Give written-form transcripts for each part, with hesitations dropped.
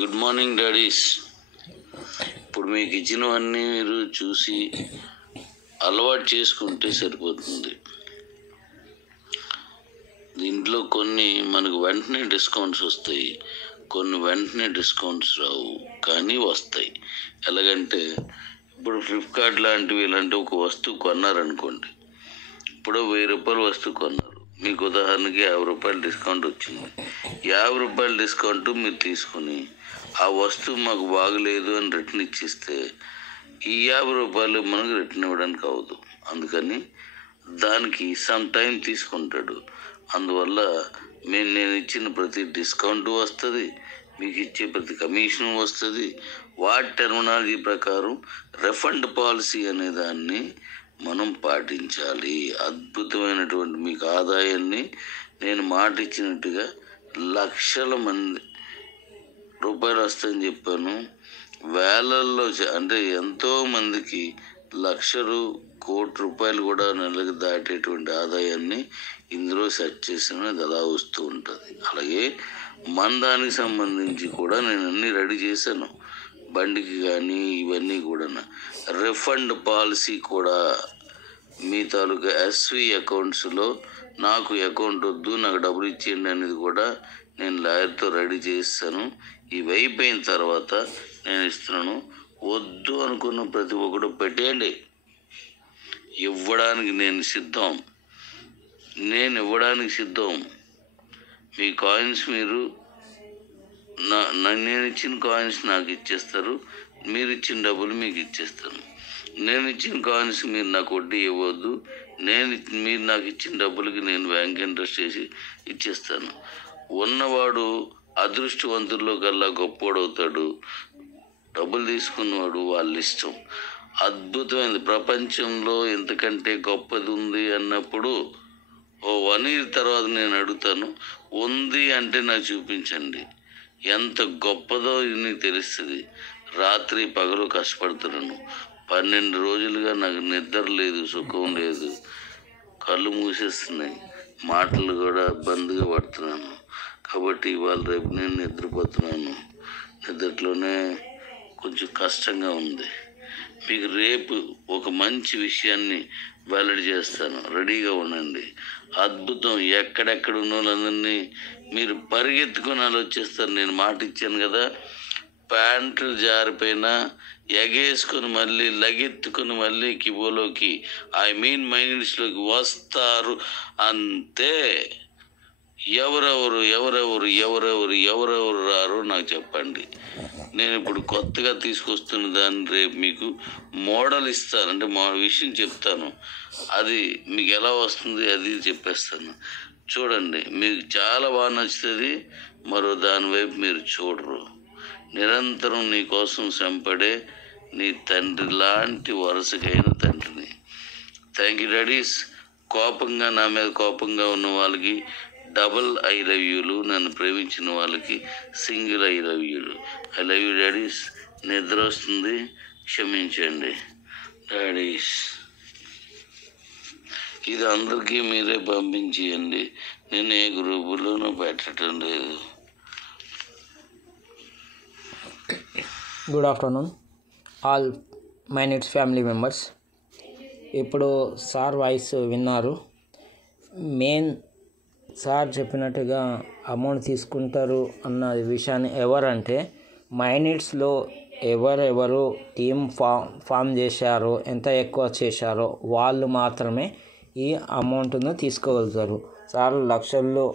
Good morning daddy's. ఇప్పుడు మీకు ఇచ్చినవన్నీ మీరు చూసి అలవాటు చేసుకుంటే సరిపోతుంది. దీంట్లో కొన్ని మనకు వెంటనే డిస్కౌంట్స్ వస్తాయి, కొన్ని వెంటనే డిస్కౌంట్స్ రావు, కానీ వస్తాయి. ఎలాగంటే ఇప్పుడు ఫ్లిప్కార్ట్ లాంటివి ఇలాంటి ఒక వస్తువు కొన్నారనుకోండి, ఇప్పుడు 1000 రూపాయల వస్తువు కొన్నారు, మీకు ఉదాహరణకి 50 రూపాయలు డిస్కౌంట్ వచ్చింది. 50 రూపాయల డిస్కౌంట్ మీరు తీసుకుని ఆ వస్తువు మాకు బాగలేదు అని రిటర్న్ ఇచ్చేస్తే ఈ 50 రూపాయలు మనకు రిటర్న్ ఇవ్వడానికి అవ్వదు. అందుకని దానికి సమ్ టైం తీసుకుంటాడు. అందువల్ల నేను ఇచ్చిన ప్రతి డిస్కౌంట్ వస్తుంది, మీకు ఇచ్చే ప్రతి కమిషన్ వస్తుంది. వాటి టెర్మినాలజీ ప్రకారం రిఫండ్ పాలసీ అనే దాన్ని మనం పాటించాలి. అద్భుతమైనటువంటి మీకు ఆదాయాన్ని నేను మాట ఇచ్చినట్టుగా లక్షల మంది రూపాయలు వస్తాయని చెప్పాను. వేలల్లో అంటే ఎంతో మందికి లక్షలు, కోటి రూపాయలు కూడా నెలకు దాటేటువంటి ఆదాయాన్ని ఇందులో సెట్ చేసిన అది అలా వస్తూ ఉంటుంది. అలాగే మన దానికి సంబంధించి కూడా నేను అన్నీ రెడీ చేశాను. బండికి కానీ ఇవన్నీ కూడా రిఫండ్ పాలసీ కూడా మీ తాలూకా ఎస్వి అకౌంట్స్లో నాకు అకౌంట్ వద్దు, నాకు డబ్బులు ఇచ్చేయండి అనేది కూడా నేను లాయర్తో రెడీ చేస్తాను. ఇవి అయిపోయిన తర్వాత నేను ఇస్తున్నాను. వద్దు అనుకున్న ప్రతి ఒక్కడు పెట్టేయండి, ఇవ్వడానికి నేను ఇవ్వడానికి సిద్ధం. మీ కాయిన్స్ మీరు నేను ఇచ్చిన కాయిన్స్ నాకు ఇచ్చేస్తారు, మీరు ఇచ్చిన డబ్బులు మీకు ఇచ్చేస్తాను. నేను ఇచ్చిన కాయిన్స్ మీరు నాకు వడ్డీ ఇవ్వద్దు, మీరు నాకు ఇచ్చిన డబ్బులకి నేను బ్యాంక్ ఇంట్రెస్ట్ చేసి ఇచ్చేస్తాను. ఉన్నవాడు అదృష్టవంతుల్లో కల్లా గొప్పోడవుతాడు, డబ్బులు తీసుకున్నవాడు వాళ్ళ ఇష్టం. అద్భుతమైనది. ప్రపంచంలో ఎంతకంటే గొప్పది ఉంది అన్నప్పుడు 1 year తర్వాత నేను అడుగుతాను, ఉంది అంటే నాకు చూపించండి. ఎంత గొప్పదో నీకు తెలుస్తుంది. రాత్రి పగలు కష్టపడుతున్నాను, 12 రోజులుగా నాకు నిద్ర లేదు, సుఖం లేదు, కళ్ళు మూసేస్తున్నాయి, మాటలు కూడా ఇబ్బందిగా పడుతున్నాను. కాబట్టి ఇవాళ రేపు నేను నిద్రపోతున్నాను, నిద్రలోనే కొంచెం కష్టంగా ఉంది. మీకు రేపు ఒక మంచి విషయాన్ని వెల్లడి చేస్తాను, రెడీగా ఉండండి. అద్భుతం. ఎక్కడెక్కడ ఉన్న వాళ్ళందరినీ మీరు పరిగెత్తుకొని అలా వచ్చేస్తారు. నేను మాట ఇచ్చాను కదా, ప్యాంట్లు జారిపోయినా ఎగేసుకొని మళ్ళీ లగెత్తుకుని మళ్ళీ కిబోలోకి మైనస్లోకి వస్తారు అంతే. ఎవరెవరు రారో నాకు చెప్పండి. నేను ఇప్పుడు కొత్తగా తీసుకొస్తున్న దాన్ని రేపు మీకు మోడల్ ఇస్తాను, అంటే మా విషయం చెప్తాను. అది మీకు ఎలా వస్తుంది అది చెప్పేస్తాను. చూడండి, మీకు చాలా బాగా నచ్చుతుంది. మరో దాని వైపు మీరు చూడరు. నిరంతరం నీ కోసం శ్రమపడే నీ తండ్రి లాంటి వరుసకైన తండ్రిని. Thank you daddy's. నా మీద కోపంగా ఉన్న వాళ్ళకి డబుల్ ఐ లవ్ యూలు, నన్ను ప్రేమించిన వాళ్ళకి సింగిల్ ఐ లవ్ యూలు. I love you daddies. నిద్ర వస్తుంది, క్షమించండి డాడీస్. ఇది అందరికీ మీరే పంపించేయండి, నేను ఏ గ్రూపులోనూ పెట్టడం లేదు. Good afternoon all my needs family members. ఇప్పుడు సార్ వాయిస్ విన్నారు. మెయిన్ సార్ చెప్పినట్టుగా అమౌంట్ తీసుకుంటారు అన్న విషయాన్ని ఎవరంటే మైనిట్స్లో ఎవరెవరు టీం ఫామ్ చేశారో, ఎంత ఎక్కువ చేశారో వాళ్ళు మాత్రమే ఈ అమౌంట్ను తీసుకోగలుగుతారు. సార్ లక్షల్లో,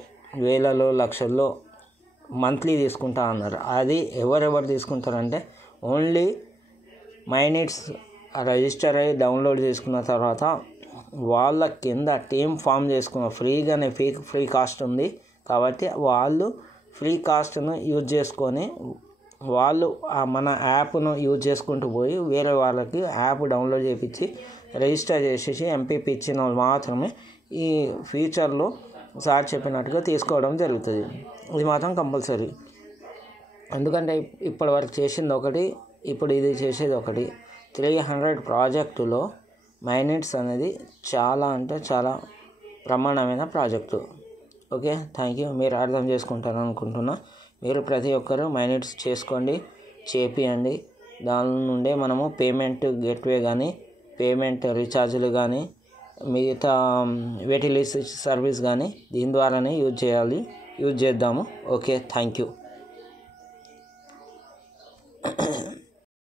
వేలలో, లక్షల్లో మంత్లీ తీసుకుంటా అన్నారు. అది ఎవరెవరు తీసుకుంటారంటే ఓన్లీ మైనిట్స్ రిజిస్టర్ అయ్యి డౌన్లోడ్ చేసుకున్న తర్వాత వాళ్ళ కింద టీం ఫామ్ చేసుకున్న ఫ్రీగానే ఫ్రీ కాస్ట్ ఉంది కాబట్టి వాళ్ళు ఫ్రీ కాస్ట్ను యూజ్ చేసుకొని వాళ్ళు మన యాప్ను యూజ్ చేసుకుంటూ పోయి వేరే వాళ్ళకి యాప్ డౌన్లోడ్ చేయించి రిజిస్టర్ చేసేసి ఎంపీపీ ఇచ్చిన వాళ్ళు మాత్రమే ఈ ఫ్యూచర్లో సార్ చెప్పినట్టుగా తీసుకోవడం జరుగుతుంది. ఇది మాత్రం కంపల్సరీ. ఎందుకంటే ఇప్పటి వరకు చేసింది ఒకటి, ఇప్పుడు ఇది చేసేది ఒకటి. 300 ప్రాజెక్టులో మైనిట్స్ అనేది చాలా అంటే చాలా ప్రమాణమైన ప్రాజెక్టు. Okay, thank you. మీరు అర్థం చేసుకుంటారని అనుకుంటున్నా. మీరు ప్రతి ఒక్కరూ మైనెట్స్ చేసుకోండి, చేపియండి. దాని నుండే మనము పేమెంట్ గేట్వే కానీ, పేమెంట్ రీఛార్జ్లు కానీ, మిగతా వెయిటింగ్ సర్వీస్ కానీ దీని ద్వారానే యూజ్ చేద్దాము. Okay, thank you.